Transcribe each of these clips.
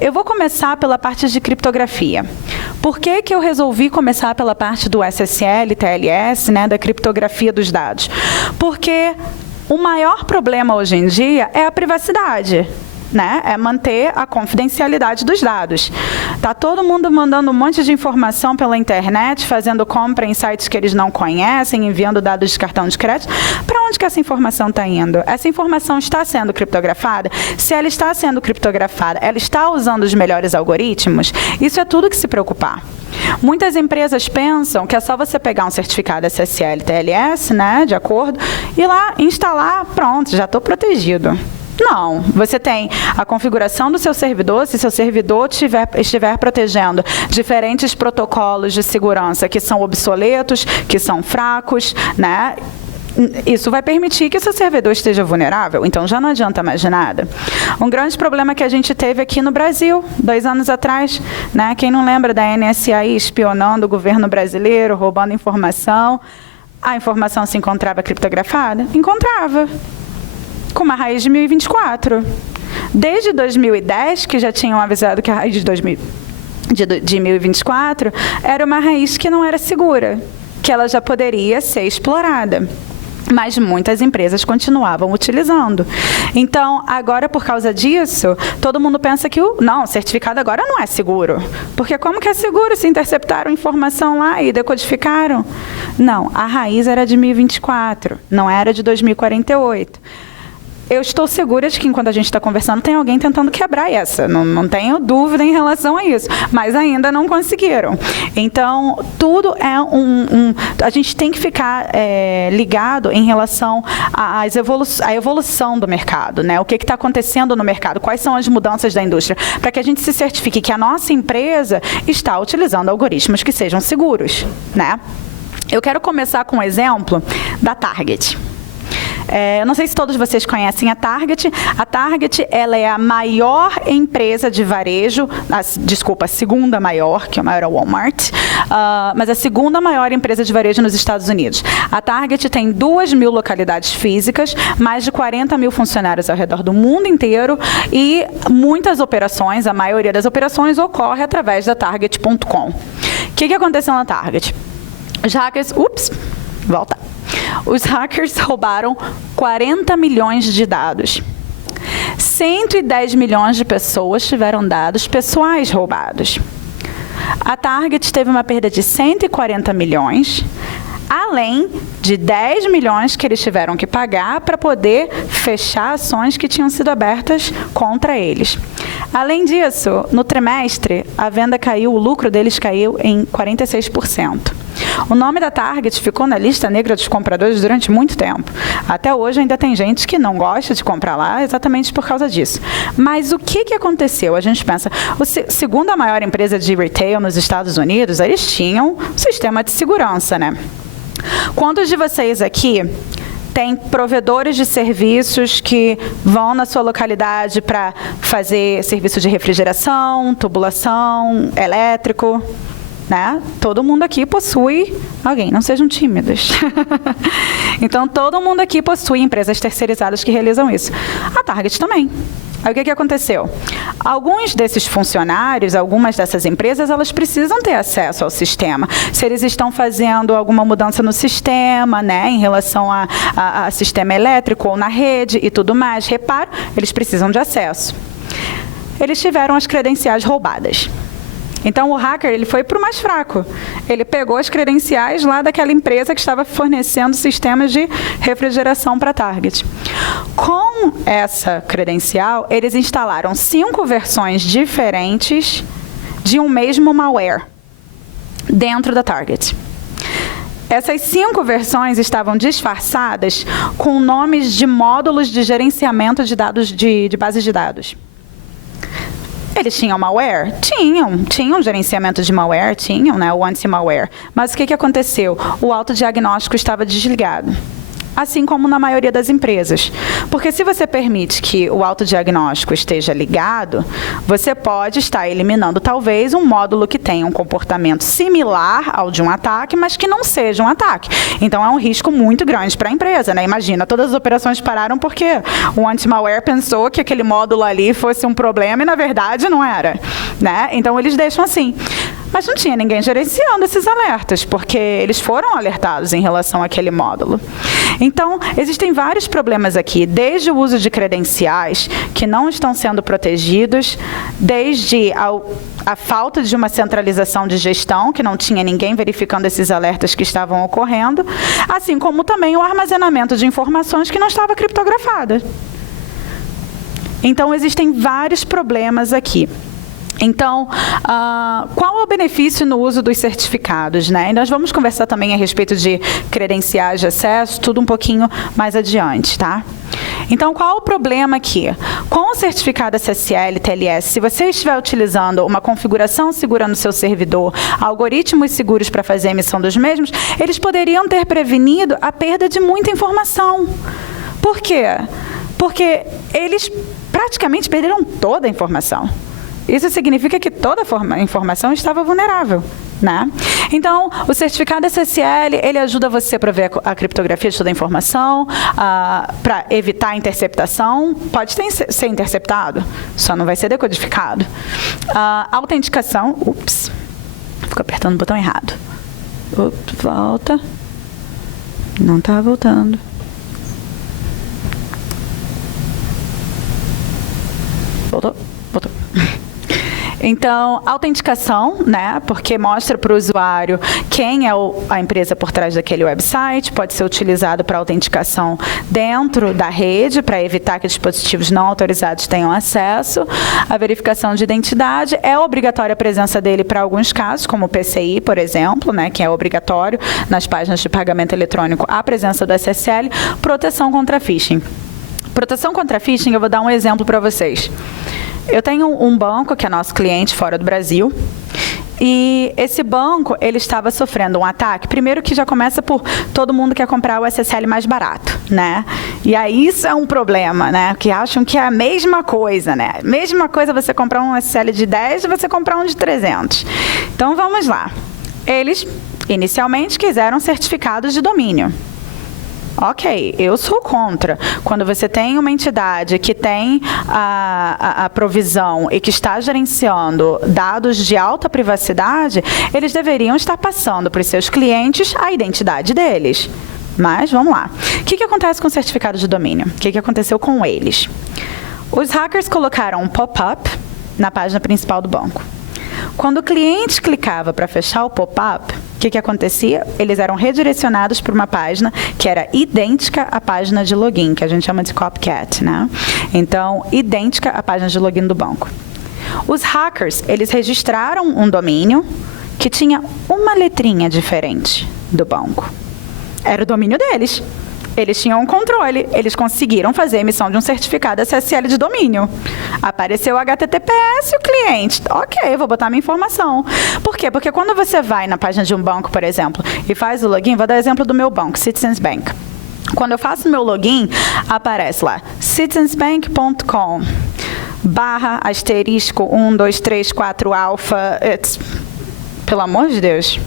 Eu vou começar pela parte de criptografia. Por que que eu resolvi começar pela parte do SSL, TLS, né, da criptografia dos dados? Porque o maior problema hoje em dia é a privacidade. Né? É manter a confidencialidade dos dados. Tá todo mundo mandando um monte de informação pela internet, fazendo compra em sites que eles não conhecem, enviando dados de cartão de crédito. Para onde que essa informação está indo? Essa informação está sendo criptografada? Se ela está sendo criptografada, ela está usando os melhores algoritmos? Isso é tudo que se preocupar. Muitas empresas pensam que é só você pegar um certificado SSL, TLS, né, de acordo, e lá instalar, pronto, já estou protegido. Não, você tem a configuração do seu servidor, se seu servidor estiver protegendo diferentes protocolos de segurança que são obsoletos, que são fracos, né? Isso vai permitir que o seu servidor esteja vulnerável, então já não adianta mais de nada. Um grande problema que a gente teve aqui no Brasil, 2 anos atrás, né? Quem não lembra da NSA espionando o governo brasileiro, roubando informação, a informação se encontrava criptografada? Encontrava. Com uma raiz de 1024. Desde 2010, que já tinham avisado que a raiz de 1024 era uma raiz que não era segura, que ela já poderia ser explorada. Mas muitas empresas continuavam utilizando. Então, agora, por causa disso, todo mundo pensa que o certificado agora não é seguro. Porque como que é seguro se interceptaram informação lá e decodificaram? Não, a raiz era de 1024, não era de 2048. Eu estou segura de que, enquanto a gente está conversando, tem alguém tentando quebrar essa. Não tenho dúvida em relação a isso. Mas ainda não conseguiram. Então, tudo é a gente tem que ficar ligado em relação à evolução do mercado, né? O que está acontecendo no mercado, quais são as mudanças da indústria, para que a gente se certifique que a nossa empresa está utilizando algoritmos que sejam seguros, né? Eu quero começar com um exemplo da Target. Eu não sei se todos vocês conhecem a Target. A Target, ela é a maior empresa de varejo, a segunda maior, que é a maior é o Walmart, mas a segunda maior empresa de varejo nos Estados Unidos. A Target tem 2.000 localidades físicas, mais de 40 mil funcionários ao redor do mundo inteiro e muitas operações, a maioria das operações ocorre através da Target.com. O que aconteceu na Target? Os hackers... volta. Os hackers roubaram 40 milhões de dados. 110 milhões de pessoas tiveram dados pessoais roubados. A Target teve uma perda de 140 milhões, além de 10 milhões que eles tiveram que pagar para poder fechar ações que tinham sido abertas contra eles. Além disso, no trimestre, a venda caiu, o lucro deles caiu em 46%. O nome da Target ficou na lista negra dos compradores durante muito tempo. Até hoje ainda tem gente que não gosta de comprar lá exatamente por causa disso. Mas o que aconteceu? A gente pensa, segundo a maior empresa de retail nos Estados Unidos, eles tinham um sistema de segurança, né? Quantos de vocês aqui tem provedores de serviços que vão na sua localidade para fazer serviço de refrigeração, tubulação, elétrico? Né? Todo mundo aqui possui alguém, não sejam tímidos. Então, todo mundo aqui possui empresas terceirizadas que realizam isso. A Target também. Aí, o que aconteceu? Alguns desses funcionários, algumas dessas empresas, elas precisam ter acesso ao sistema. Se eles estão fazendo alguma mudança no sistema, né, em relação a sistema elétrico ou na rede e tudo mais, reparo, eles precisam de acesso. Eles tiveram as credenciais roubadas. Então, o hacker ele foi para o mais fraco. Ele pegou as credenciais lá daquela empresa que estava fornecendo sistemas de refrigeração para a Target. Com essa credencial, eles instalaram 5 versões diferentes de um mesmo malware dentro da Target. Essas 5 versões estavam disfarçadas com nomes de módulos de gerenciamento de dados de bases de dados. Eles tinham malware? Tinham gerenciamento de malware, tinham, né, o anti-malware. Mas o que aconteceu? O autodiagnóstico estava desligado. assim como na maioria das empresas. Porque se você permite que o autodiagnóstico esteja ligado, você pode estar eliminando talvez um módulo que tenha um comportamento similar ao de um ataque, mas que não seja um ataque. Então é um risco muito grande para a empresa, né? Imagina, todas as operações pararam porque o anti-malware pensou que aquele módulo ali fosse um problema e na verdade não era, né? Então eles deixam assim. Mas não tinha ninguém gerenciando esses alertas, porque eles foram alertados em relação àquele módulo. Então, existem vários problemas aqui, desde o uso de credenciais que não estão sendo protegidos, desde a falta de uma centralização de gestão, que não tinha ninguém verificando esses alertas que estavam ocorrendo, assim como também o armazenamento de informações que não estava criptografada. Então, existem vários problemas aqui. Então, qual é o benefício no uso dos certificados, né? E nós vamos conversar também a respeito de credenciais de acesso, tudo um pouquinho mais adiante, tá? Então, qual é o problema aqui? Com o certificado SSL, TLS, se você estiver utilizando uma configuração segura no seu servidor, algoritmos seguros para fazer a emissão dos mesmos, eles poderiam ter prevenido a perda de muita informação. Por quê? Porque eles praticamente perderam toda a informação. Isso significa que toda a informação estava vulnerável, né? Então, o certificado SSL, ele ajuda você a prover a criptografia de toda a informação, para evitar a interceptação. Pode ser interceptado, só não vai ser decodificado. Autenticação, fico apertando o botão errado. Volta. Não está voltando. Voltou. Então, autenticação, né, porque mostra para o usuário quem é a empresa por trás daquele website, pode ser utilizado para autenticação dentro da rede, para evitar que dispositivos não autorizados tenham acesso. A verificação de identidade é obrigatória a presença dele para alguns casos, como o PCI, por exemplo, né, que é obrigatório nas páginas de pagamento eletrônico a presença do SSL. Proteção contra phishing. Proteção contra phishing, eu vou dar um exemplo para vocês. Eu tenho um banco que é nosso cliente fora do Brasil, e esse banco, ele estava sofrendo um ataque, primeiro que já começa por todo mundo quer comprar o SSL mais barato, né? E aí isso é um problema, né? Que acham que é a mesma coisa, né? Mesma coisa você comprar um SSL de 10 e você comprar um de 300. Então vamos lá. Eles, inicialmente, quiseram certificados de domínio. Ok, eu sou contra. Quando você tem uma entidade que tem a provisão e que está gerenciando dados de alta privacidade, eles deveriam estar passando para os seus clientes a identidade deles. Mas, vamos lá. O que acontece com o certificado de domínio? O que aconteceu com eles? Os hackers colocaram um pop-up na página principal do banco. Quando o cliente clicava para fechar o pop-up, o que acontecia? Eles eram redirecionados para uma página que era idêntica à página de login, que a gente chama de copycat, né? Então, idêntica à página de login do banco. Os hackers, eles registraram um domínio que tinha uma letrinha diferente do banco. Era o domínio deles. Eles tinham um controle, eles conseguiram fazer a emissão de um certificado SSL de domínio. Apareceu o HTTPS e o cliente. Ok, vou botar minha informação. Por quê? Porque quando você vai na página de um banco, por exemplo, e faz o login, vou dar exemplo do meu banco, Citizens Bank. Quando eu faço meu login, aparece lá, citizensbank.com/*1234alpha. Pelo amor de Deus.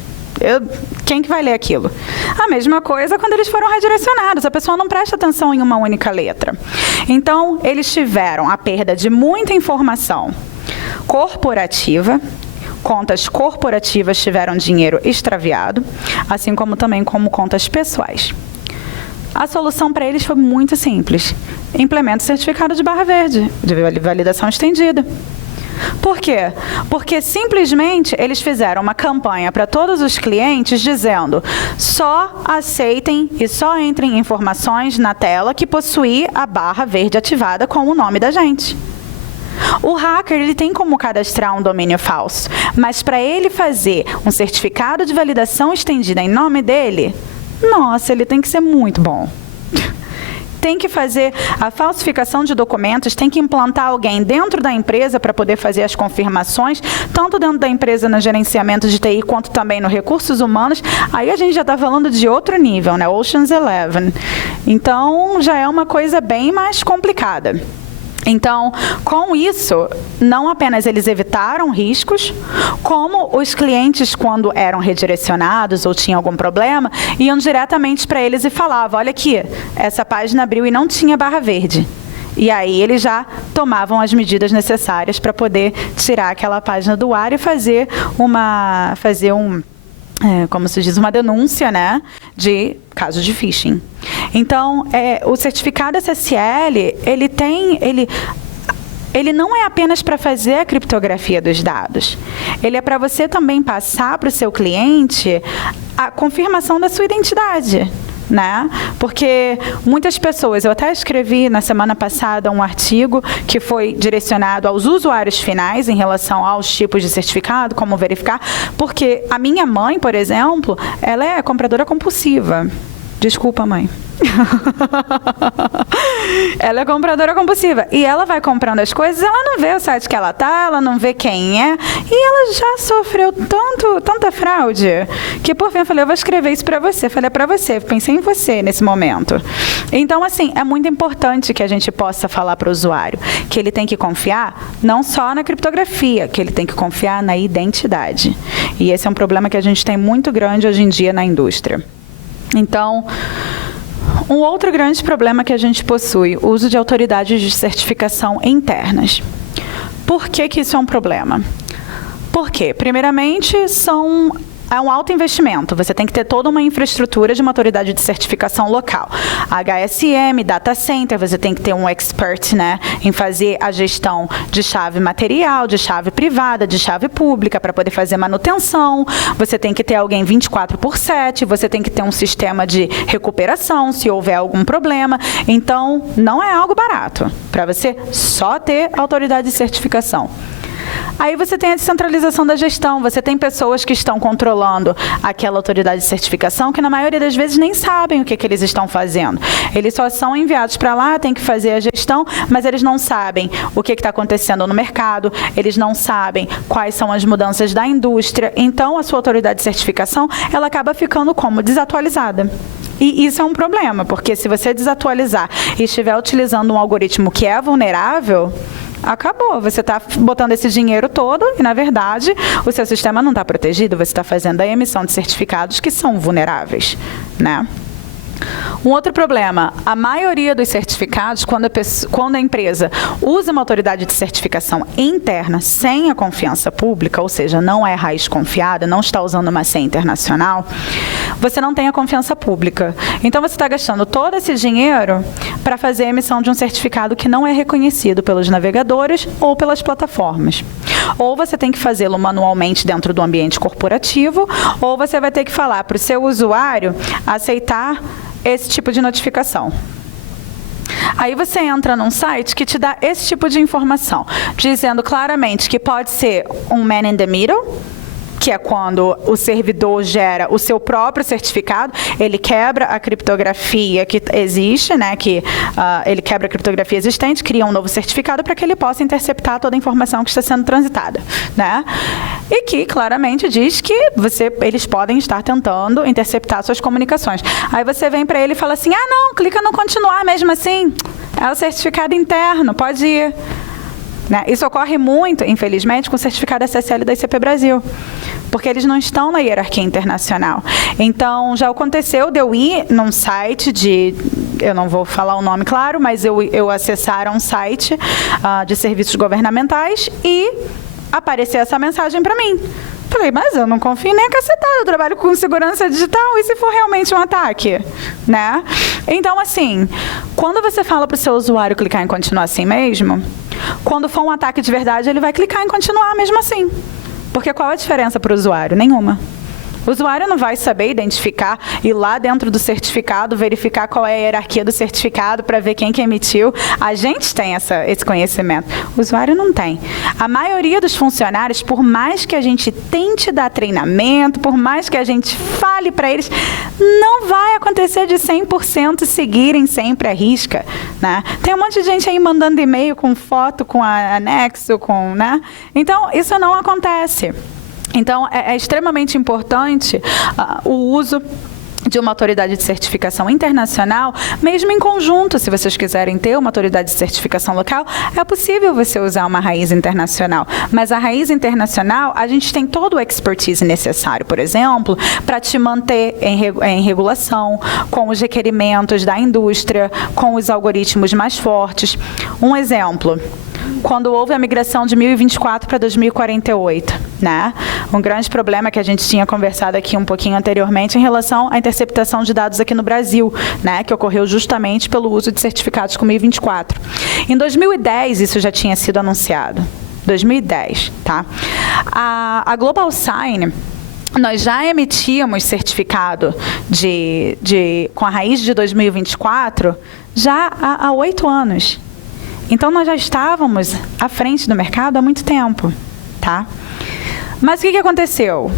Quem que vai ler aquilo? A mesma coisa quando eles foram redirecionados. A pessoa não presta atenção em uma única letra. Então, eles tiveram a perda de muita informação corporativa. Contas corporativas tiveram dinheiro extraviado, assim como também como contas pessoais. A solução para eles foi muito simples. Implementa o certificado de barra verde, de validação estendida. Por quê? Porque simplesmente eles fizeram uma campanha para todos os clientes dizendo: só aceitem e só entrem informações na tela que possuir a barra verde ativada com o nome da gente. O hacker, ele tem como cadastrar um domínio falso, mas para ele fazer um certificado de validação estendida em nome dele, nossa, ele tem que ser muito bom. tem que fazer a falsificação de documentos, tem que implantar alguém dentro da empresa para poder fazer as confirmações, tanto dentro da empresa no gerenciamento de TI, quanto também no recursos humanos. Aí a gente já está falando de outro nível, né? Ocean's 11. Então, já é uma coisa bem mais complicada. Então, com isso, não apenas eles evitaram riscos, como os clientes, quando eram redirecionados ou tinham algum problema, iam diretamente para eles e falavam, olha aqui, essa página abriu e não tinha barra verde. E aí eles já tomavam as medidas necessárias para poder tirar aquela página do ar e fazer como se diz, uma denúncia, né, de caso de phishing. Então, o certificado SSL, ele não é apenas para fazer a criptografia dos dados. Ele é para você também passar para o seu cliente a confirmação da sua identidade. Né? Porque muitas pessoas, eu até escrevi na semana passada um artigo que foi direcionado aos usuários finais em relação aos tipos de certificado, como verificar, porque a minha mãe, por exemplo, ela é compradora compulsiva. Desculpa, mãe. Ela é compradora compulsiva. E ela vai comprando as coisas, ela não vê o site que ela tá, ela não vê quem é. E ela já sofreu tanta fraude, que por fim eu falei, eu vou escrever isso para você. Falei, é para você, pensei em você nesse momento. Então, assim, é muito importante que a gente possa falar para o usuário que ele tem que confiar não só na criptografia, que ele tem que confiar na identidade. E esse é um problema que a gente tem muito grande hoje em dia na indústria. Então, um outro grande problema que a gente possui, o uso de autoridades de certificação internas. Por que isso é um problema? Porque, primeiramente, é um alto investimento. Você tem que ter toda uma infraestrutura de uma autoridade de certificação local. HSM, data center, você tem que ter um expert, né, em fazer a gestão de chave material, de chave privada, de chave pública, para poder fazer manutenção. Você tem que ter alguém 24/7, você tem que ter um sistema de recuperação, se houver algum problema. Então, não é algo barato para você só ter autoridade de certificação. Aí você tem a descentralização da gestão, você tem pessoas que estão controlando aquela autoridade de certificação que na maioria das vezes nem sabem o que eles estão fazendo. Eles só são enviados para lá, tem que fazer a gestão, mas eles não sabem o que está acontecendo no mercado, eles não sabem quais são as mudanças da indústria. Então, a sua autoridade de certificação, ela acaba ficando como desatualizada. E isso é um problema, porque se você desatualizar e estiver utilizando um algoritmo que é vulnerável, acabou. Você está botando esse dinheiro todo e, na verdade, o seu sistema não está protegido. Você está fazendo a emissão de certificados que são vulneráveis, né? Um outro problema, a maioria dos certificados, quando a empresa usa uma autoridade de certificação interna sem a confiança pública, ou seja, não é raiz confiada, não está usando uma senha internacional, você não tem a confiança pública. Então, você está gastando todo esse dinheiro para fazer a emissão de um certificado que não é reconhecido pelos navegadores ou pelas plataformas. Ou você tem que fazê-lo manualmente dentro do ambiente corporativo, ou você vai ter que falar para o seu usuário aceitar esse tipo de notificação. Aí você entra num site que te dá esse tipo de informação, dizendo claramente que pode ser um man in the middle, que é quando o servidor gera o seu próprio certificado, ele quebra a criptografia que existe, né, ele quebra a criptografia existente, cria um novo certificado para que ele possa interceptar toda a informação que está sendo transitada, né? E que claramente diz que eles podem estar tentando interceptar suas comunicações. Aí você vem para ele e fala assim, não, clica no continuar mesmo assim, é o certificado interno, pode ir. Né? Isso ocorre muito, infelizmente, com o certificado SSL da ICP Brasil, porque eles não estão na hierarquia internacional. Então, já aconteceu de eu ir num site eu não vou falar o nome, claro, mas eu acessar um site de serviços governamentais e aparecer essa mensagem para mim. Falei, mas eu não confio nem a cacetada, eu trabalho com segurança digital, e se for realmente um ataque? Né? Então, assim, quando você fala para o seu usuário clicar em continuar assim mesmo, quando for um ataque de verdade, ele vai clicar em continuar mesmo assim. Porque qual a diferença para o usuário? Nenhuma. O usuário não vai saber identificar, ir lá dentro do certificado, verificar qual é a hierarquia do certificado para ver quem que emitiu. A gente tem esse conhecimento. O usuário não tem. A maioria dos funcionários, por mais que a gente tente dar treinamento, por mais que a gente fale para eles, não vai acontecer de 100% seguirem sempre a risca, né? Tem um monte de gente aí mandando e-mail com foto, com anexo, né? Então, isso não acontece. Então, é extremamente importante o uso de uma autoridade de certificação internacional, mesmo em conjunto. Se vocês quiserem ter uma autoridade de certificação local, é possível você usar uma raiz internacional. Mas a raiz internacional, a gente tem todo o expertise necessário, por exemplo, para te manter em regulação, com os requerimentos da indústria, com os algoritmos mais fortes. Um exemplo: quando houve a migração de 1024 para 2048, né? Um grande problema que a gente tinha conversado aqui um pouquinho anteriormente em relação à interceptação de dados aqui no Brasil, né? Que ocorreu justamente pelo uso de certificados com 1024. Em 2010, isso já tinha sido anunciado. 2010, tá? A Global Sign, nós já emitíamos certificado com a raiz de 2024 já há 8 anos. Então, nós já estávamos à frente do mercado há muito tempo, tá? Mas o que aconteceu?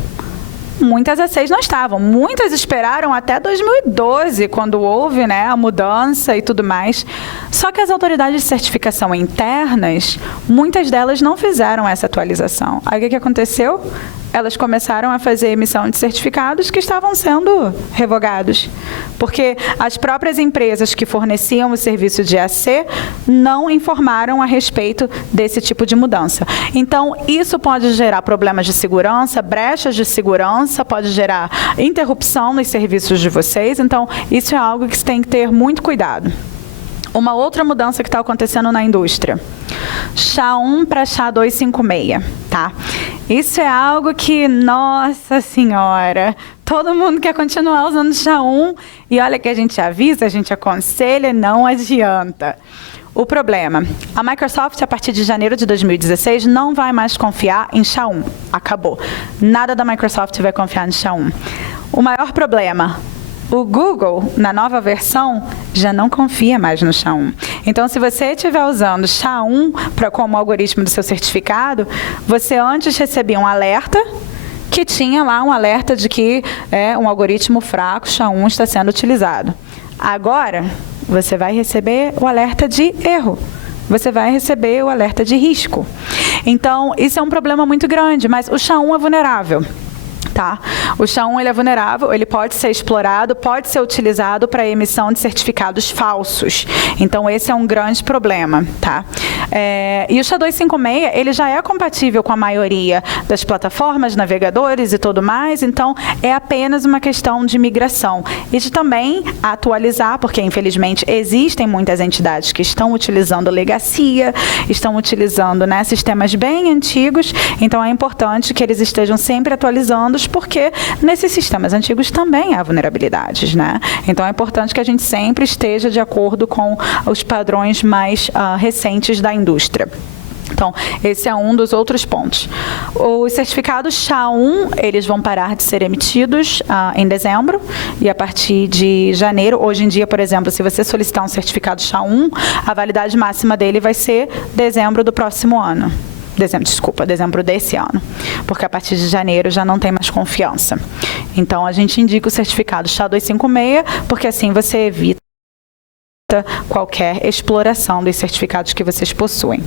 Muitas A6 não estavam. Muitas esperaram até 2012, quando houve, né, a mudança e tudo mais. Só que as autoridades de certificação internas, muitas delas não fizeram essa atualização. Aí o que aconteceu? Elas começaram a fazer emissão de certificados que estavam sendo revogados. Porque as próprias empresas que forneciam o serviço de AC não informaram a respeito desse tipo de mudança. Então, isso pode gerar problemas de segurança, brechas de segurança, pode gerar interrupção nos serviços de vocês. Então, isso é algo que você tem que ter muito cuidado. Uma outra mudança que está acontecendo na indústria: SHA-1 para SHA-256, tá? Isso é algo que, nossa senhora, todo mundo quer continuar usando SHA-1 e olha que a gente avisa, a gente aconselha, não adianta. O problema: a Microsoft, a partir de janeiro de 2016, não vai mais confiar em SHA-1. Acabou. Nada da Microsoft vai confiar em SHA-1. O maior problema: o Google, na nova versão, já não confia mais no SHA-1. Então, se você estiver usando SHA-1 como algoritmo do seu certificado, você antes recebia um alerta, que tinha lá um alerta de que um algoritmo fraco, SHA-1, está sendo utilizado. Agora, você vai receber o alerta de erro. Você vai receber o alerta de risco. Então, isso é um problema muito grande, mas o SHA-1 é vulnerável. Tá? O SHA-1 ele é vulnerável, ele pode ser explorado, pode ser utilizado para emissão de certificados falsos. Então, esse é um grande problema. Tá? E o SHA-256, ele já é compatível com a maioria das plataformas, navegadores e tudo mais, então é apenas uma questão de migração. E de também atualizar, porque infelizmente existem muitas entidades que estão utilizando legacia, estão utilizando, né, sistemas bem antigos, então é importante que eles estejam sempre atualizando, porque nesses sistemas antigos também há vulnerabilidades, né? Então é importante que a gente sempre esteja de acordo com os padrões mais recentes da indústria. Então, esse é um dos outros pontos. Os certificados SHA-1, eles vão parar de ser emitidos em dezembro, e a partir de janeiro, hoje em dia, por exemplo, se você solicitar um certificado SHA-1, a validade máxima dele vai ser dezembro do próximo ano. Dezembro desse ano, porque a partir de janeiro já não tem mais confiança. Então, a gente indica o certificado SHA-256, porque assim você evita qualquer exploração dos certificados que vocês possuem.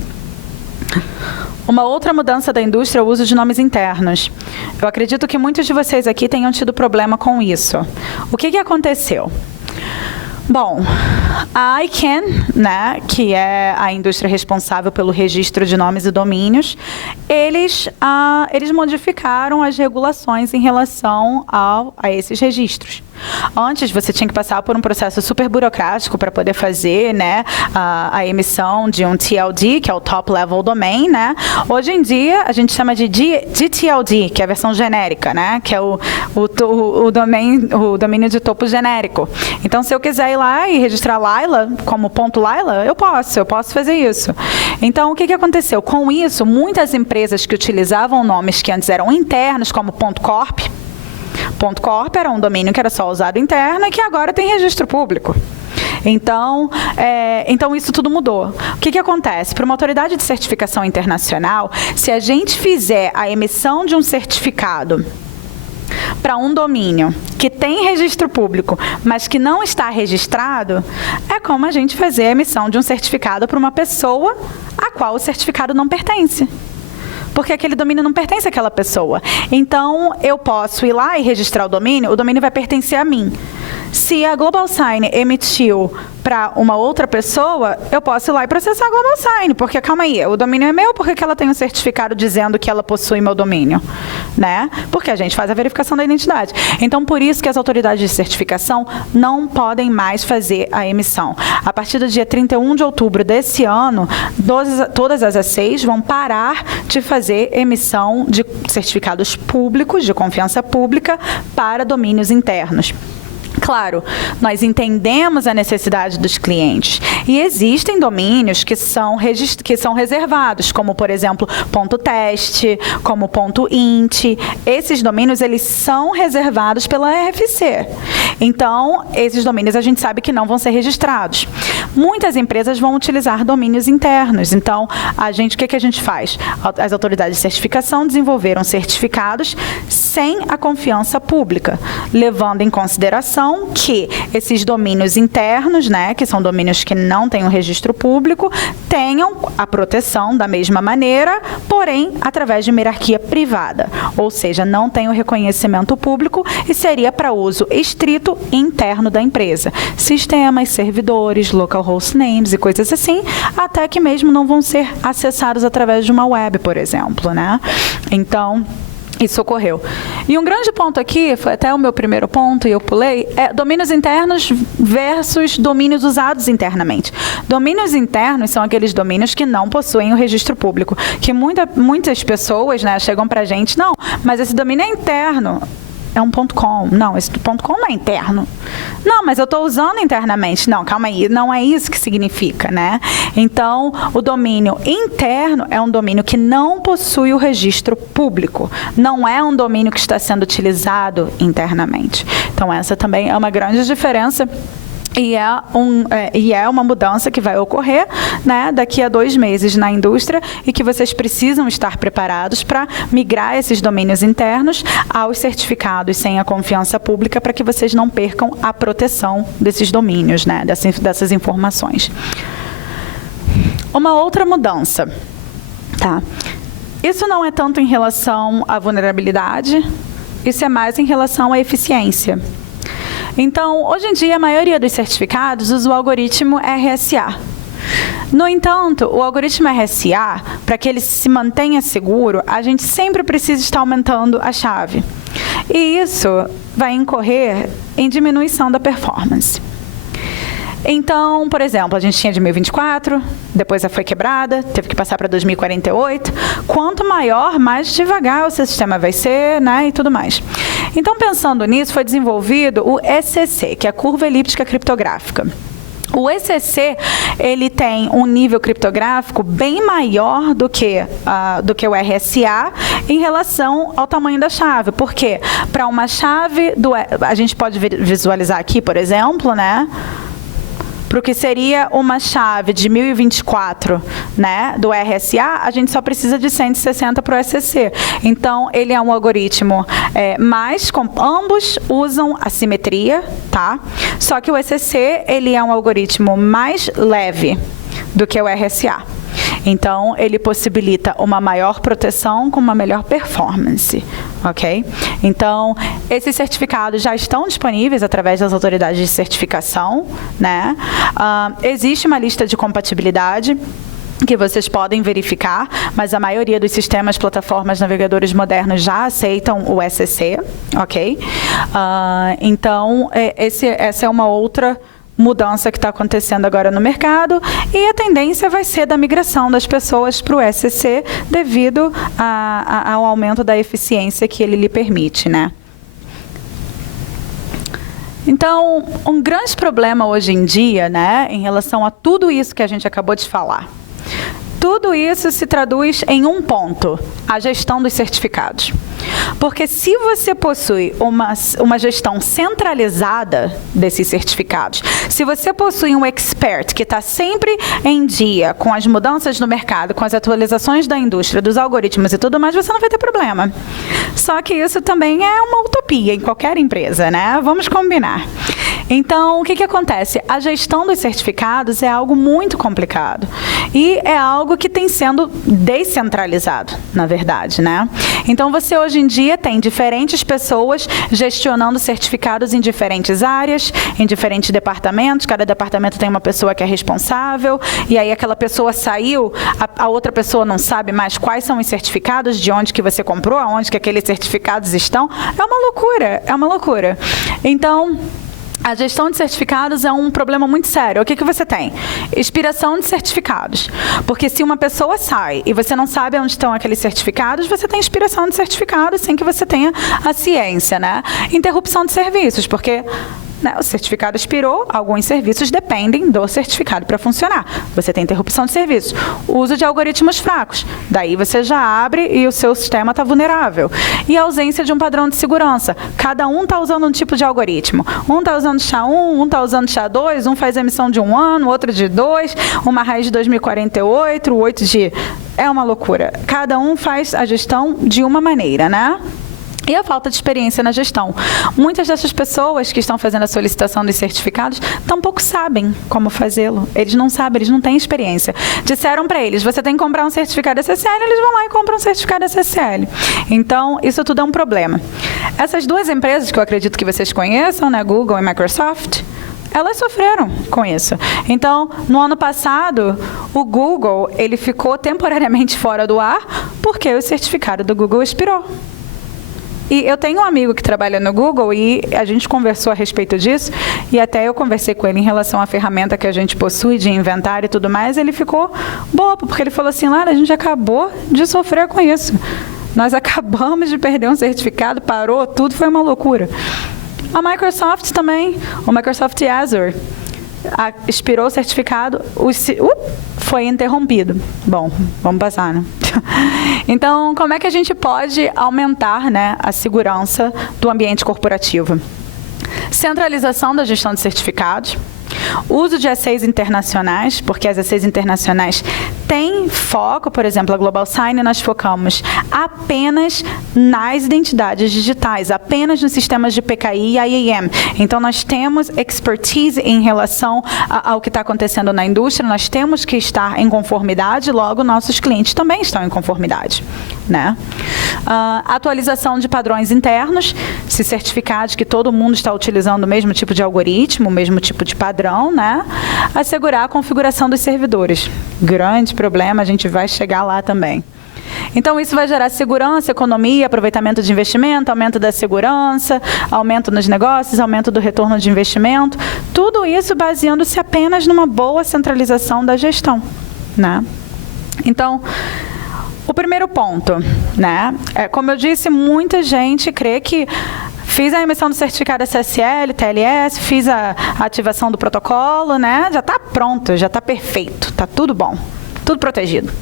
Uma outra mudança da indústria é o uso de nomes internos. Eu acredito que muitos de vocês aqui tenham tido problema com isso. O que aconteceu? Bom, a ICANN, né, que é a indústria responsável pelo registro de nomes e domínios, eles modificaram as regulações em relação a esses registros. Antes, você tinha que passar por um processo super burocrático para poder fazer, né, a emissão de um TLD, que é o Top Level Domain, né? Hoje em dia, a gente chama de DTLD, que é a versão genérica, né? Que é o domínio de topo genérico. Então, se eu quiser ir lá e registrar Laila como ponto Laila, eu posso fazer isso. Então, o que aconteceu? Com isso, muitas empresas que utilizavam nomes que antes eram internos, como ponto .corp, .corp era um domínio que era só usado interno e que agora tem registro público. Então, isso tudo mudou. O que acontece? Para uma autoridade de certificação internacional, se a gente fizer a emissão de um certificado para um domínio que tem registro público, mas que não está registrado, é como a gente fazer a emissão de um certificado para uma pessoa a qual o certificado não pertence. Porque aquele domínio não pertence àquela pessoa. Então, eu posso ir lá e registrar o domínio vai pertencer a mim. Se a GlobalSign emitiu para uma outra pessoa, eu posso ir lá e processar a GlobalSign, porque, calma aí, o domínio é meu, por que ela tem um certificado dizendo que ela possui meu domínio? Né? Porque a gente faz a verificação da identidade. Então, por isso que as autoridades de certificação não podem mais fazer a emissão. A partir do dia 31 de outubro desse ano, todas as ACs vão parar de fazer emissão de certificados públicos, de confiança pública, para domínios internos. Claro, nós entendemos a necessidade dos clientes e existem domínios que são reservados, como, por exemplo, .test, como .int. Esses domínios, eles são reservados pela RFC. Então, esses domínios a gente sabe que não vão ser registrados. Muitas empresas vão utilizar domínios internos. Então, o que a gente faz? As autoridades de certificação desenvolveram certificados sem a confiança pública, levando em consideração que esses domínios internos, né, que são domínios que não têm um registro público, tenham a proteção da mesma maneira, porém, através de uma hierarquia privada. Ou seja, não tem o reconhecimento público e seria para uso estrito interno da empresa. Sistemas, servidores, local host names e coisas assim, até que mesmo não vão ser acessados através de uma web, por exemplo, né? Então, isso ocorreu. E um grande ponto aqui, foi até o meu primeiro ponto e eu pulei, é domínios internos versus domínios usados internamente. Domínios internos são aqueles domínios que não possuem o registro público, que muitas pessoas, né, chegam pra gente, não, mas esse domínio é interno. É um .com. Não, esse .com não é interno. Não, mas eu estou usando internamente. Não, calma aí, não é isso que significa, né? Então, o domínio interno é um domínio que não possui o registro público. Não é um domínio que está sendo utilizado internamente. Então, essa também é uma grande diferença. E é uma mudança que vai ocorrer, né, daqui a 2 meses na indústria e que vocês precisam estar preparados para migrar esses domínios internos aos certificados sem a confiança pública para que vocês não percam a proteção desses domínios, né, dessas informações. Uma outra mudança, tá? Isso não é tanto em relação à vulnerabilidade, isso é mais em relação à eficiência. Então, hoje em dia, a maioria dos certificados usa o algoritmo RSA. No entanto, o algoritmo RSA, para que ele se mantenha seguro, a gente sempre precisa estar aumentando a chave. E isso vai incorrer em diminuição da performance. Então, por exemplo, a gente tinha de 1024, depois ela foi quebrada, teve que passar para 2048. Quanto maior, mais devagar o seu sistema vai ser, né, e tudo mais. Então, pensando nisso, foi desenvolvido o ECC, que é a curva elíptica criptográfica. O ECC, ele tem um nível criptográfico bem maior do que o RSA em relação ao tamanho da chave. Por quê? Para uma chave, a gente pode visualizar aqui, por exemplo, né? Para o que seria uma chave de 1024, né, do RSA, a gente só precisa de 160 para o ECC. Então, ele é um algoritmo ambos usam a simetria, tá? Só que o ECC, ele é um algoritmo mais leve do que o RSA. Então, ele possibilita uma maior proteção com uma melhor performance, ok? Então, esses certificados já estão disponíveis através das autoridades de certificação, né? Existe uma lista de compatibilidade que vocês podem verificar, mas a maioria dos sistemas, plataformas, navegadores modernos já aceitam o ECC, ok? Então, essa é uma outra mudança que está acontecendo agora no mercado e a tendência vai ser da migração das pessoas para o ECC devido ao aumento da eficiência que ele lhe permite, né? Então, um grande problema hoje em dia, né, em relação a tudo isso que a gente acabou de falar, tudo isso se traduz em um ponto, a gestão dos certificados. Porque se você possui uma gestão centralizada desses certificados, se você possui um expert que está sempre em dia com as mudanças no mercado, com as atualizações da indústria, dos algoritmos e tudo mais, você não vai ter problema. Só que isso também é uma utopia em qualquer empresa, né? Vamos combinar. Então, o que acontece? A gestão dos certificados é algo muito complicado e é algo que tem sendo descentralizado, na verdade, né? Então, você hoje em dia tem diferentes pessoas gestionando certificados em diferentes áreas, em diferentes departamentos, cada departamento tem uma pessoa que é responsável, e aí aquela pessoa saiu, a outra pessoa não sabe mais quais são os certificados, de onde que você comprou, aonde que aqueles certificados estão. É uma loucura, é uma loucura. Então, a gestão de certificados é um problema muito sério. O que você tem? Expiração de certificados. Porque se uma pessoa sai e você não sabe onde estão aqueles certificados, você tem expiração de certificados sem que você tenha a ciência, né? Interrupção de serviços, porque o certificado expirou, alguns serviços dependem do certificado para funcionar. Você tem interrupção de serviços. Uso de algoritmos fracos. Daí você já abre e o seu sistema está vulnerável. E a ausência de um padrão de segurança. Cada um está usando um tipo de algoritmo. Um está usando SHA-1, um está usando SHA-2, um faz emissão de 1 ano, outro de 2, uma raiz de 2048, o 8 de... É uma loucura. Cada um faz a gestão de uma maneira, né? E a falta de experiência na gestão. Muitas dessas pessoas que estão fazendo a solicitação dos certificados tampouco sabem como fazê-lo. Eles não sabem, eles não têm experiência. Disseram para eles, você tem que comprar um certificado SSL, eles vão lá e compram um certificado SSL. Então, isso tudo é um problema. Essas duas empresas que eu acredito que vocês conheçam, né, Google e Microsoft, elas sofreram com isso. Então, no ano passado, o Google ele ficou temporariamente fora do ar porque o certificado do Google expirou. E eu tenho um amigo que trabalha no Google e a gente conversou a respeito disso, e até eu conversei com ele em relação à ferramenta que a gente possui de inventário e tudo mais, ele ficou bobo, porque ele falou assim, Lara, a gente acabou de sofrer com isso. Nós acabamos de perder um certificado, parou tudo, foi uma loucura. A Microsoft também, o Microsoft Azure, expirou o certificado, foi interrompido. Bom, vamos passar, né? Então, como é que a gente pode aumentar, né, a segurança do ambiente corporativo? Centralização da gestão de certificados, uso de ACs internacionais, porque as ACs internacionais têm foco, por exemplo, a Global Sign, nós focamos apenas nas identidades digitais, apenas nos sistemas de PKI e IAM. Então, nós temos expertise em relação ao que está acontecendo na indústria, nós temos que estar em conformidade, logo, nossos clientes também estão em conformidade, né? Atualização de padrões internos, se certificar de que todo mundo está utilizando o mesmo tipo de algoritmo, o mesmo tipo de padrão, né? Assegurar a configuração dos servidores. Grande problema, a gente vai chegar lá também. Então, isso vai gerar segurança, economia, aproveitamento de investimento, aumento da segurança, aumento nos negócios, aumento do retorno de investimento. Tudo isso baseando-se apenas numa boa centralização da gestão, né? Então, o primeiro ponto, né? Como eu disse, muita gente crê que fiz a emissão do certificado SSL, TLS, fiz a ativação do protocolo, né? Já está pronto, já está perfeito, está tudo bom, tudo protegido.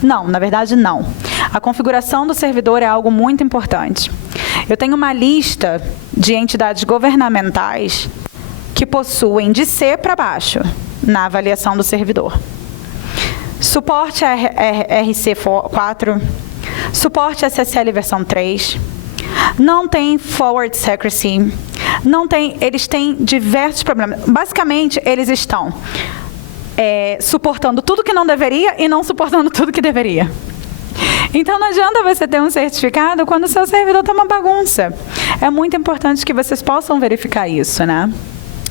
Não, na verdade não. A configuração do servidor é algo muito importante. Eu tenho uma lista de entidades governamentais que possuem de C para baixo na avaliação do servidor. Suporte a RC4, suporte a SSL versão 3, não tem forward secrecy, não tem, eles têm diversos problemas. Basicamente, eles estão suportando tudo que não deveria e não suportando tudo que deveria. Então, não adianta você ter um certificado quando o seu servidor está uma bagunça. É muito importante que vocês possam verificar isso, né?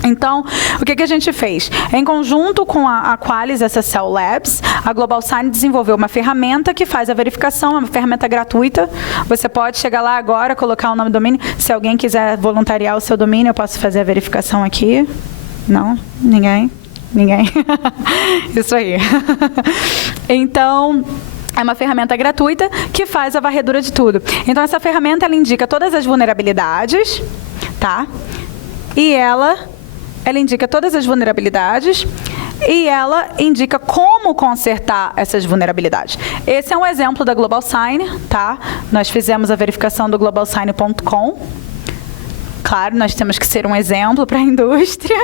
Então, o que a gente fez? Em conjunto com a Qualys SSL Labs, a Global Sign desenvolveu uma ferramenta que faz a verificação, uma ferramenta gratuita. Você pode chegar lá agora, colocar o nome do domínio. Se alguém quiser voluntariar o seu domínio, eu posso fazer a verificação aqui. Não? Ninguém? Ninguém? Isso aí. Então, é uma ferramenta gratuita que faz a varredura de tudo. Então, essa ferramenta, ela indica todas as vulnerabilidades, tá? E ela indica todas as vulnerabilidades, e ela indica como consertar essas vulnerabilidades. Esse é um exemplo da Global Sign, tá? Nós fizemos a verificação do globalsign.com. Claro, nós temos que ser um exemplo para a indústria.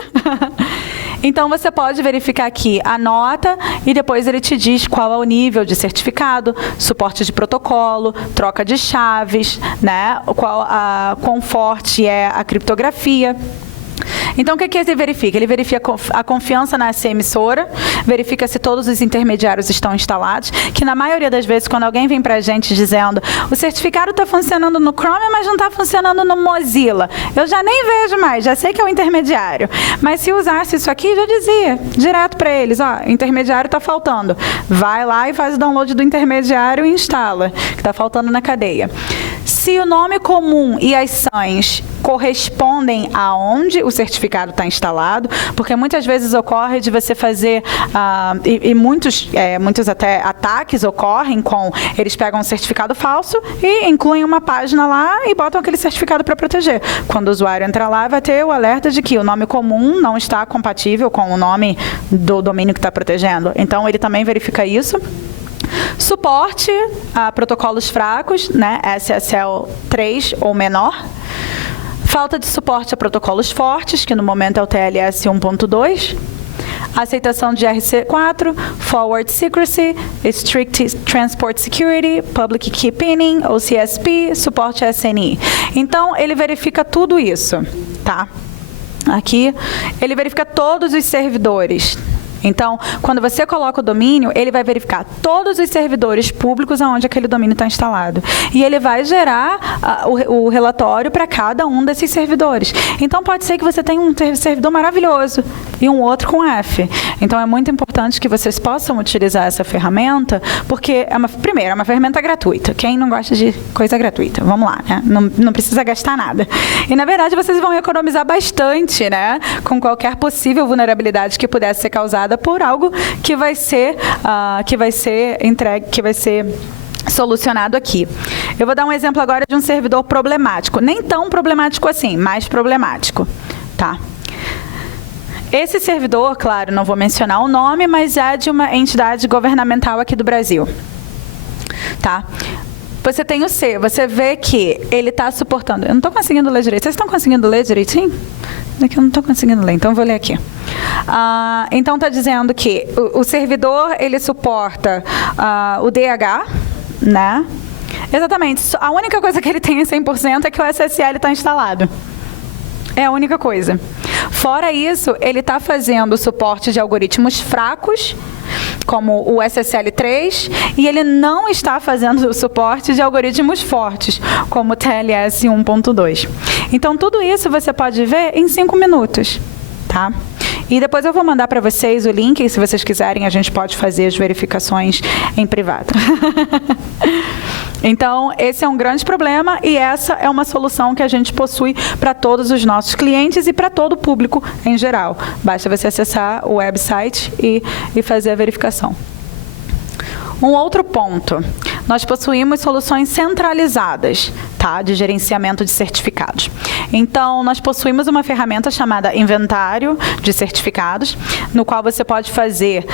Então, você pode verificar aqui a nota e depois ele te diz qual é o nível de certificado, suporte de protocolo, troca de chaves, né? Quão forte é a criptografia. Então, o que ele verifica? Ele verifica a confiança nessa emissora, verifica se todos os intermediários estão instalados, que na maioria das vezes, quando alguém vem para a gente dizendo o certificado está funcionando no Chrome, mas não está funcionando no Mozilla, eu já nem vejo mais, já sei que é o intermediário. Mas se usasse isso aqui, já dizia direto para eles, ó, intermediário está faltando. Vai lá e faz o download do intermediário e instala, que está faltando na cadeia. Se o nome comum e as senhas correspondem aonde o certificado está instalado, porque muitas vezes ocorre de você fazer, muitos até ataques ocorrem com, eles pegam um certificado falso e incluem uma página lá e botam aquele certificado para proteger. Quando o usuário entrar lá, vai ter o alerta de que o nome comum não está compatível com o nome do domínio que está protegendo. Então, ele também verifica isso. Suporte a protocolos fracos, né, SSL 3 ou menor. Falta de suporte a protocolos fortes, que no momento é o TLS 1.2. Aceitação de RC4, Forward Secrecy, Strict Transport Security, Public Key Pinning, OCSP, suporte a SNI. Então, ele verifica tudo isso, tá? Aqui, ele verifica todos os servidores. Então, quando você coloca o domínio, ele vai verificar todos os servidores públicos onde aquele domínio está instalado. E ele vai gerar o relatório para cada um desses servidores. Então, pode ser que você tenha um servidor maravilhoso e um outro com F. Então, é muito importante que vocês possam utilizar essa ferramenta, porque, primeiro, é uma ferramenta gratuita. Quem não gosta de coisa gratuita? Vamos lá, né? Não precisa gastar nada. E, na verdade, vocês vão economizar bastante, né? Com qualquer possível vulnerabilidade que pudesse ser causada por algo que vai ser entregue, que vai ser solucionado aqui. Eu vou dar um exemplo agora de um servidor problemático. Nem tão problemático assim, mais problemático. Tá? Esse servidor, claro, não vou mencionar o nome, mas é de uma entidade governamental aqui do Brasil. Tá? Você tem o C, você vê que ele está suportando... Eu não estou conseguindo ler direito. Vocês estão conseguindo ler direitinho? Aqui eu não estou conseguindo ler, então eu vou ler aqui. Então, está dizendo que o servidor, ele suporta o DH, né? Exatamente. A única coisa que ele tem em 100% é que o SSL está instalado. É a única coisa. Fora isso, ele está fazendo o suporte de algoritmos fracos, como o SSL 3, e ele não está fazendo o suporte de algoritmos fortes, como o TLS 1.2. Então, tudo isso você pode ver em 5 minutos. Tá? E depois eu vou mandar para vocês o link, e se vocês quiserem, a gente pode fazer as verificações em privado. Então, esse é um grande problema e essa é uma solução que a gente possui para todos os nossos clientes e para todo o público em geral. Basta você acessar o website e fazer a verificação. Um outro ponto, nós possuímos soluções centralizadas, tá, de gerenciamento de certificados. Então, nós possuímos uma ferramenta chamada Inventário de Certificados, no qual você pode fazer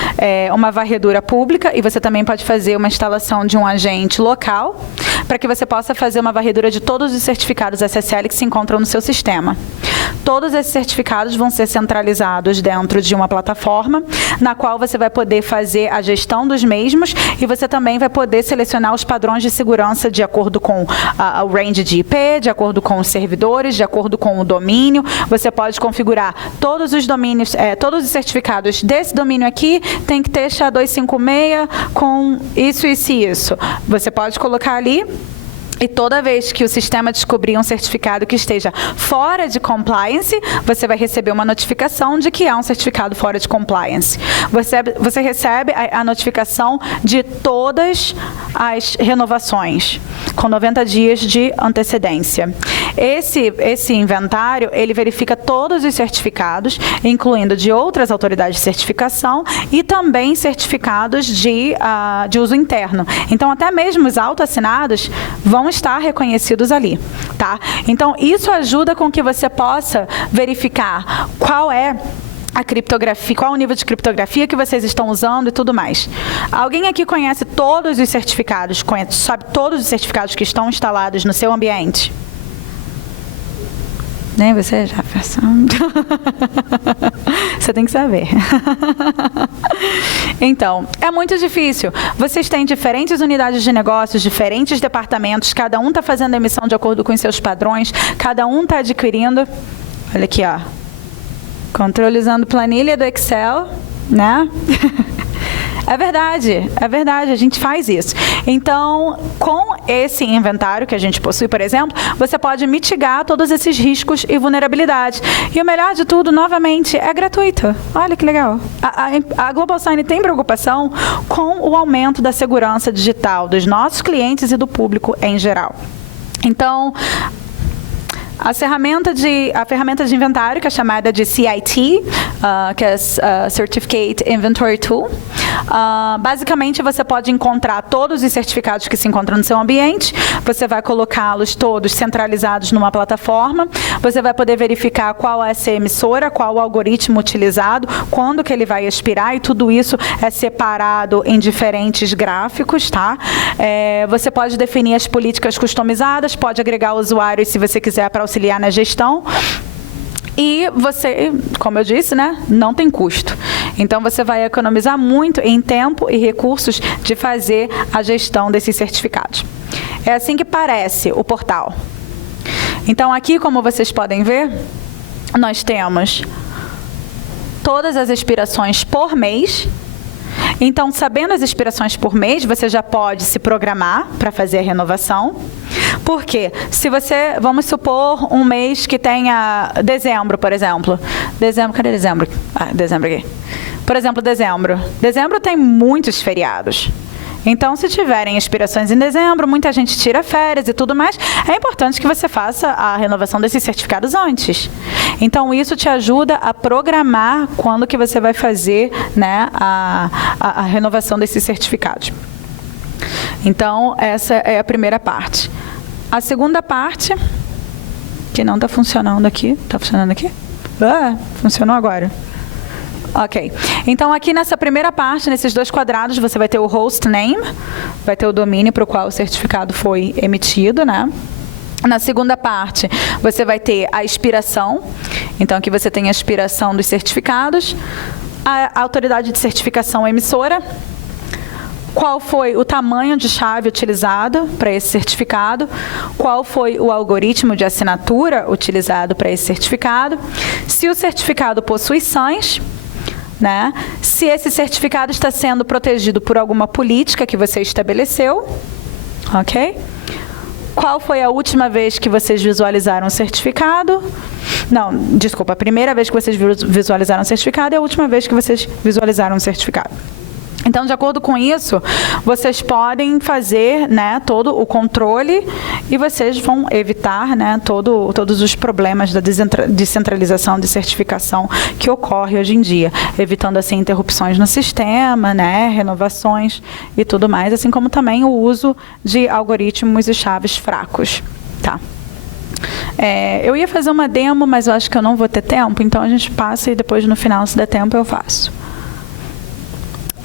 uma varredura pública e você também pode fazer uma instalação de um agente local, para que você possa fazer uma varredura de todos os certificados SSL que se encontram no seu sistema. Todos esses certificados vão ser centralizados dentro de uma plataforma, na qual você vai poder fazer a gestão dos mesmos e você também vai poder selecionar os padrões de segurança de acordo com o range de IP, de acordo com os servidores, de acordo com o domínio. Você pode configurar todos os domínios, todos os certificados desse domínio aqui, tem que ter SHA-256 com isso, isso e isso. Você pode colocar ali. E toda vez que o sistema descobrir um certificado que esteja fora de compliance, você vai receber uma notificação de que há um certificado fora de compliance. Você recebe a notificação de todas as renovações, com 90 dias de antecedência. Esse inventário, ele verifica todos os certificados, incluindo de outras autoridades de certificação e também certificados de uso interno. Então, até mesmo os autoassinados vão estar reconhecidos ali, tá? Então, isso ajuda com que você possa verificar qual é a criptografia, qual o nível de criptografia que vocês estão usando e tudo mais. Alguém aqui conhece todos os certificados, sabe todos os certificados que estão instalados no seu ambiente? Nem você, Jefferson. Você tem que saber. Então, é muito difícil. Vocês têm diferentes unidades de negócios, diferentes departamentos, cada um está fazendo a emissão de acordo com os seus padrões, cada um está adquirindo. Olha aqui, ó. Controle usando planilha do Excel, né? É verdade, a gente faz isso. Então, com esse inventário que a gente possui, por exemplo, você pode mitigar todos esses riscos e vulnerabilidades. E o melhor de tudo, novamente, é gratuito. Olha que legal. A GlobalSign tem preocupação com o aumento da segurança digital dos nossos clientes e do público em geral. Então, a ferramenta de inventário, que é chamada de CIT, que é Certificate Inventory Tool. Basicamente, você pode encontrar todos os certificados que se encontram no seu ambiente, você vai colocá-los todos centralizados numa plataforma, você vai poder verificar qual é essa emissora, qual o algoritmo utilizado, quando que ele vai expirar, e tudo isso é separado em diferentes gráficos, tá? Você pode definir as políticas customizadas, pode agregar usuários se você quiser para auxiliar na gestão. E você, como eu disse, né, não tem custo. Então, você vai economizar muito em tempo e recursos de fazer a gestão desses certificados. É assim que parece o portal. Então, aqui, como vocês podem ver, nós temos todas as expirações por mês. Então, sabendo as expirações por mês, você já pode se programar para fazer a renovação. Por quê? Se você, vamos supor, um mês que tenha dezembro, por exemplo. Dezembro, cadê dezembro? Dezembro aqui. Por exemplo, dezembro. Dezembro tem muitos feriados. Então, se tiverem expirações em dezembro, muita gente tira férias e tudo mais, é importante que você faça a renovação desses certificados antes. Então, isso te ajuda a programar quando que você vai fazer, né, a renovação desses certificados. Então, essa é a primeira parte. A segunda parte, que não está funcionando aqui. Está funcionando aqui? Funcionou agora. Ok. Então, aqui nessa primeira parte, nesses dois quadrados, você vai ter o host name, vai ter o domínio para o qual o certificado foi emitido, né? Na segunda parte, você vai ter a expiração. Então, aqui você tem a expiração dos certificados, a autoridade de certificação emissora, qual foi o tamanho de chave utilizado para esse certificado, qual foi o algoritmo de assinatura utilizado para esse certificado, se o certificado possui SANs, né? Se esse certificado está sendo protegido por alguma política que você estabeleceu, ok? Qual foi a última vez que vocês visualizaram o certificado? Não, desculpa, a primeira vez que vocês visualizaram o certificado e a última vez que vocês visualizaram o certificado. Então, de acordo com isso, vocês podem fazer, né, todo o controle e vocês vão evitar, né, todos os problemas da descentralização de certificação que ocorre hoje em dia, evitando assim interrupções no sistema, né, renovações e tudo mais, assim como também o uso de algoritmos e chaves fracos, tá? Eu ia fazer uma demo, mas eu acho que eu não vou ter tempo, então a gente passa e depois no final, se der tempo, eu faço.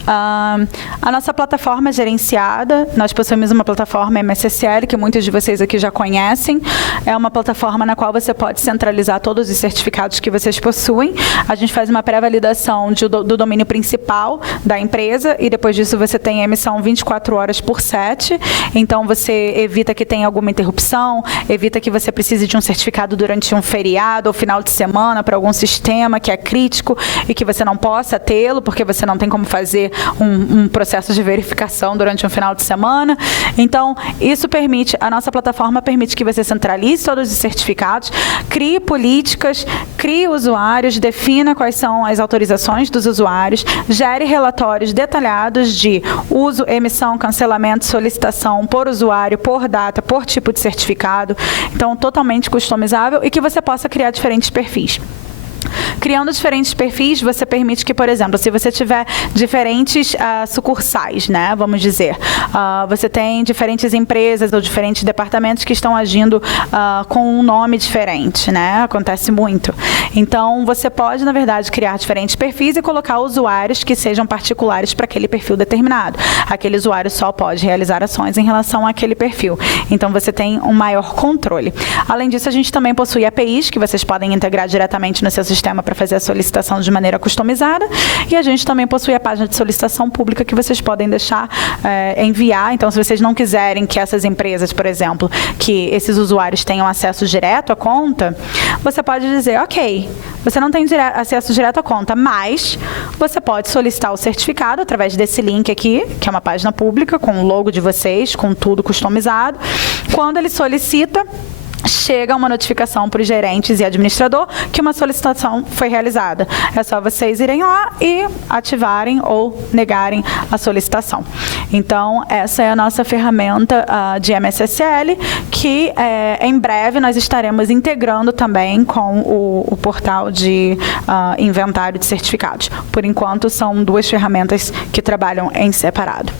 A nossa plataforma é gerenciada, nós possuímos uma plataforma MSSL, que muitos de vocês aqui já conhecem. É uma plataforma na qual você pode centralizar todos os certificados que vocês possuem. A gente faz uma pré-validação do domínio principal da empresa e depois disso você tem a emissão 24 horas por 7. Então, você evita que tenha alguma interrupção, evita que você precise de um certificado durante um feriado ou final de semana para algum sistema que é crítico e que você não possa tê-lo, porque você não tem como fazer um processo de verificação durante um final de semana. Então, isso permite, a nossa plataforma permite que você centralize todos os certificados, crie políticas, crie usuários, defina quais são as autorizações dos usuários, gere relatórios detalhados de uso, emissão, cancelamento, solicitação por usuário, por data, por tipo de certificado. Então, totalmente customizável e que você possa criar diferentes perfis. Criando diferentes perfis, você permite que, por exemplo, se você tiver diferentes sucursais, né, vamos dizer, você tem diferentes empresas ou diferentes departamentos que estão agindo com um nome diferente, né, acontece muito. Então, você pode, na verdade, criar diferentes perfis e colocar usuários que sejam particulares para aquele perfil determinado. Aquele usuário só pode realizar ações em relação àquele perfil. Então, você tem um maior controle. Além disso, a gente também possui APIs que vocês podem integrar diretamente no seu sistema para fazer a solicitação de maneira customizada. E a gente também possui a página de solicitação pública que vocês podem deixar enviar. Então, se vocês não quiserem que essas empresas, por exemplo, que esses usuários tenham acesso direto à conta, você pode dizer, ok, você não tem acesso direto à conta, mas você pode solicitar o certificado através desse link aqui, que é uma página pública, com o logo de vocês, com tudo customizado. Quando ele solicita, chega uma notificação para os gerentes e administrador que uma solicitação foi realizada. É só vocês irem lá e ativarem ou negarem a solicitação. Então, essa é a nossa ferramenta de MSSL, que em breve nós estaremos integrando também com o portal de inventário de certificados. Por enquanto, são duas ferramentas que trabalham em separado.